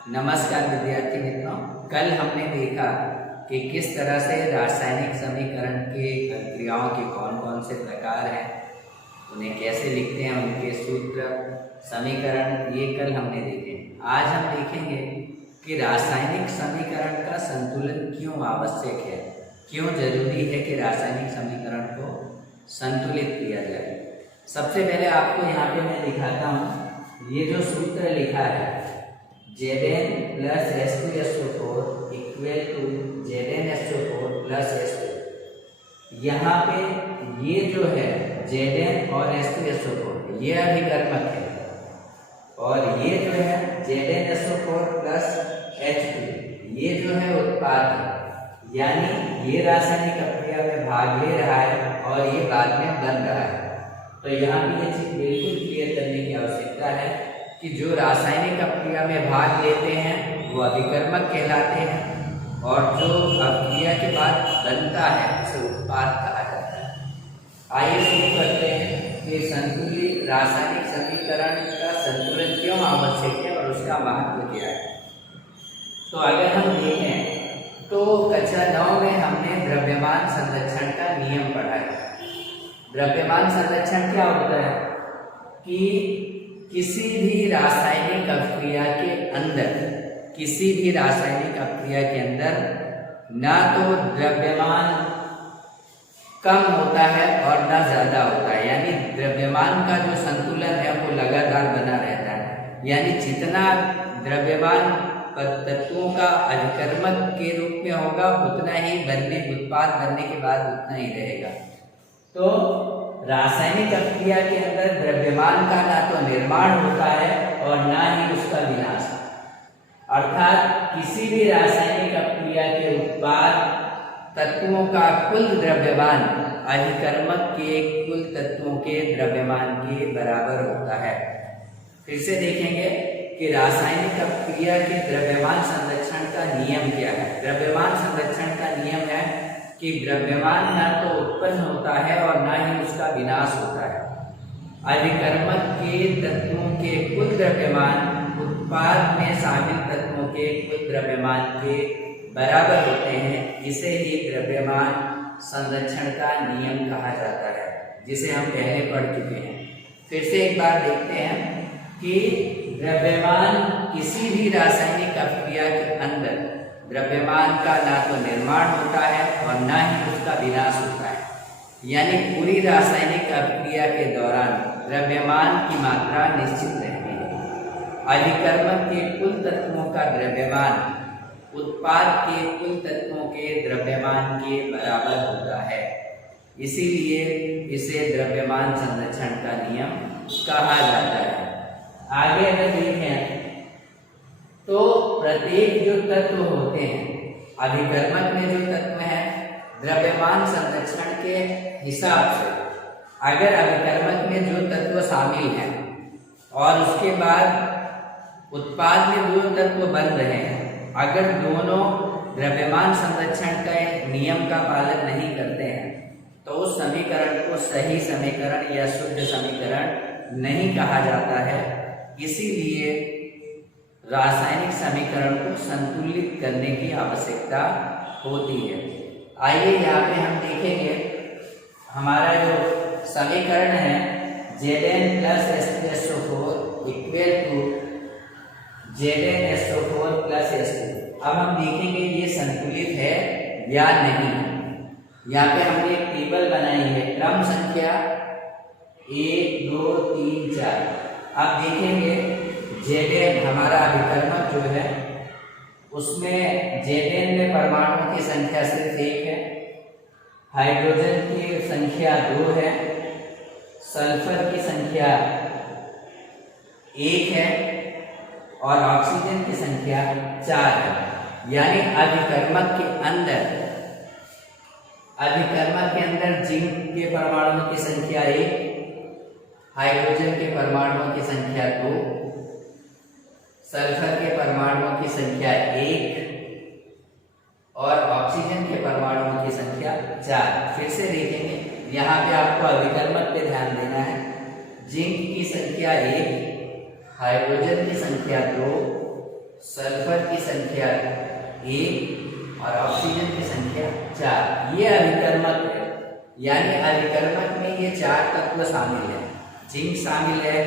नमस्कार विद्यार्थी मित्रों, कल हमने देखा कि किस तरह से रासायनिक समीकरण की प्रक्रियाओं के कौन कौन से प्रकार हैं, उन्हें कैसे लिखते हैं, उनके सूत्र, समीकरण, ये कल हमने देखे। आज हम देखेंगे कि रासायनिक समीकरण का संतुलन क्यों आवश्यक है, क्यों जरूरी है कि रासायनिक समीकरण को संतुलित किया जाए। सबसे पहले आपको यहाँ पे मैं दिखाता हूँ, ये जो सूत्र लिखा है Zn plus H2SO4 equal to ZnSO4 plus H2। यहाँ पे ये जो है Zn और H2SO4 ये अभिकर्मक है, और ये जो है ZnSO4 plus H2 ये जो है उत्पाद है। यानी ये रासायनिक अभिक्रिया में भाग ले रहा है और ये बाद में बन रहा है। तो यहाँ पे ये चीज बिल्कुल क्लियर करने की आवश्यकता है कि जो रासायनिक अभिक्रिया में भाग लेते हैं वो अभिकर्मक कहलाते हैं, और जो अभिक्रिया के बाद बनता है उसे उत्पाद कहा जाता है। आइए शुरू करते हैं कि संतुलित रासायनिक समीकरण का संतुलन क्यों आवश्यक है और उसका महत्व क्या है। तो अगर हम देखें तो कक्षा 9 में हमने द्रव्यमान संरक्षण का नियम पढ़ा है। द्रव्यमान संरक्षण क्या होता है कि किसी भी रासायनिक अभिक्रिया के अंदर, किसी भी रासायनिक अभिक्रिया के अंदर ना तो द्रव्यमान कम होता है और ना ज्यादा होता है, यानी द्रव्यमान का जो संतुलन है वो लगातार बना रहता है। यानी जितना द्रव्यमान तत्वों का अभिकर्मक के रूप में होगा उतना ही उत्पाद बनने के बाद उतना ही रहेगा। तो रासायनिक अभिक्रिया के अंदर द्रव्यमान का ना तो निर्माण होता है और ना ही उसका विनाश। अर्थात किसी भी रासायनिक अभिक्रिया के उत्पाद तत्वों का कुल द्रव्यमान अभिकर्मक के कुल तत्वों के द्रव्यमान के बराबर होता है। फिर से देखेंगे कि रासायनिक अभिक्रिया के द्रव्यमान संरक्षण का नियम क्या है। द्रव्यमान संरक्षण का नियम है कि द्रव्यमान ना तो उत्पन्न होता है और ना ही उसका विनाश होता है। अभिकर्मक के तत्वों के कुल द्रव्यमान उत्पाद में शामिल तत्वों के कुल द्रव्यमान के बराबर होते हैं। इसे ही द्रव्यमान संरक्षण का नियम कहा जाता है, जिसे हम पहले पढ़ चुके हैं। फिर से एक बार देखते हैं कि द्रव्यमान किसी भी रासायनिक अभिक्रिया के अंदर द्रव्यमान का ना तो निर्माण होता है और ना ही उसका विनाश होता है। यानी पूरी रासायनिक अभिक्रिया के दौरान द्रव्यमान की मात्रा निश्चित रहती है। अभिकर्मक के कुल तत्वों का द्रव्यमान उत्पाद के कुल तत्वों के द्रव्यमान के बराबर होता है। इसीलिए इसे द्रव्यमान संरक्षण का नियम कहा जाता है। आगे अगर देखें तो प्रत्येक जो तत्व होते हैं, अभिकर्मक में जो तत्व है, द्रव्यमान संरक्षण के हिसाब से अगर अभिकर्मक में जो तत्व शामिल हैं और उसके बाद उत्पाद में दो तत्व बन रहे हैं, अगर दोनों द्रव्यमान संरक्षण के नियम का पालन नहीं करते हैं तो उस समीकरण को सही समीकरण या शुद्ध समीकरण नहीं कहा जाता है। इसीलिए रासायनिक समीकरण को संतुलित करने की आवश्यकता होती है। आइए यहाँ पे हम देखेंगे हमारा जो समीकरण है Zn plus H2SO4 equal to ZnSO4 plus H2। अब हम देखेंगे ये संतुलित है या नहीं। यहाँ पे हमने एक टेबल बनाई है, क्रम संख्या 1 2 3 4। अब देखेंगे Zn हमारा अभिकर्मक जो है उसमें Zn में परमाणुओं की संख्या सिर्फ 1 है, हाइड्रोजन की संख्या 2 है, सल्फर की संख्या 1 है और ऑक्सीजन की संख्या 4 है। यानी अभिकर्मक के अंदर जिंक के परमाणुओं की संख्या 1, हाइड्रोजन के परमाणुओं की संख्या 2, सल्फर के परमाणुओं की संख्या 1 और ऑक्सीजन के परमाणुओं की संख्या 4। फिर से देखेंगे, यहाँ पे आपको अभिकर्मक पे ध्यान देना है। जिंक की संख्या 1, हाइड्रोजन की संख्या 2, सल्फर की संख्या 1 और ऑक्सीजन की संख्या 4। ये अभिकर्मक है, यानी अभिकर्मक में ये 4 तत्व शामिल है। जिंक शामिल है,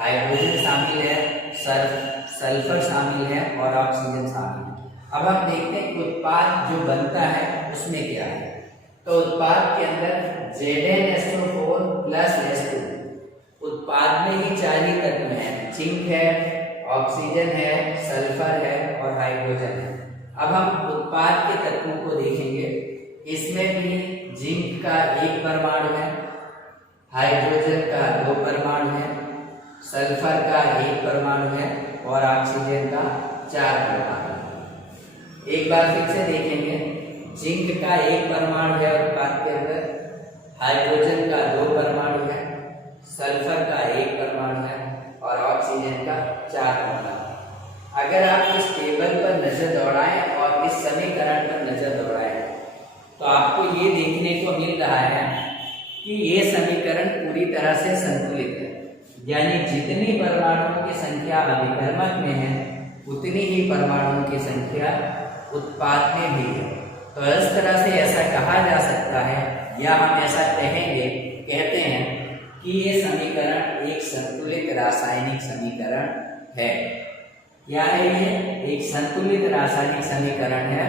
हाइड्रोजन शामिल है, सल्फर शामिल है और ऑक्सीजन शामिल है। अब हम देखते हैं कि उत्पाद जो बनता है उसमें क्या है। तो उत्पाद के अंदर ZnSO4 प्लस H2, उत्पाद में ही 4 ही तत्व हैं, जिंक है, ऑक्सीजन है, सल्फर है और हाइड्रोजन है। अब हम उत्पाद के तत्वों को देखेंगे। इसमें भी जिंक का 1 परमाणु है, हाइड्रोजन का 2 परमाणु है, सल्फर का 1 परमाणु है और ऑक्सीजन का 4 परमाणु है। एक बार फिर से देखेंगे, जिंक का 1 परमाणु है उत्पाद के अंदर, हाइड्रोजन का 2 परमाणु है, सल्फर का 1 परमाणु है और ऑक्सीजन का 4 परमाणु है। अगर आप इस टेबल पर नजर दौड़ाएं और इस समीकरण पर नजर दौड़ाएं तो आपको ये देखने को मिल रहा है कि ये समीकरण पूरी तरह से संतुलित है, यानी जितनी परमाणुओं की संख्या अभिकर्मक में है उतनी ही परमाणुओं की संख्या उत्पाद में भी है। तो इस तरह से ऐसा कहा जा सकता है, या हम ऐसा कहते हैं कि ये समीकरण एक संतुलित रासायनिक समीकरण है। क्या है ये? एक संतुलित रासायनिक समीकरण है।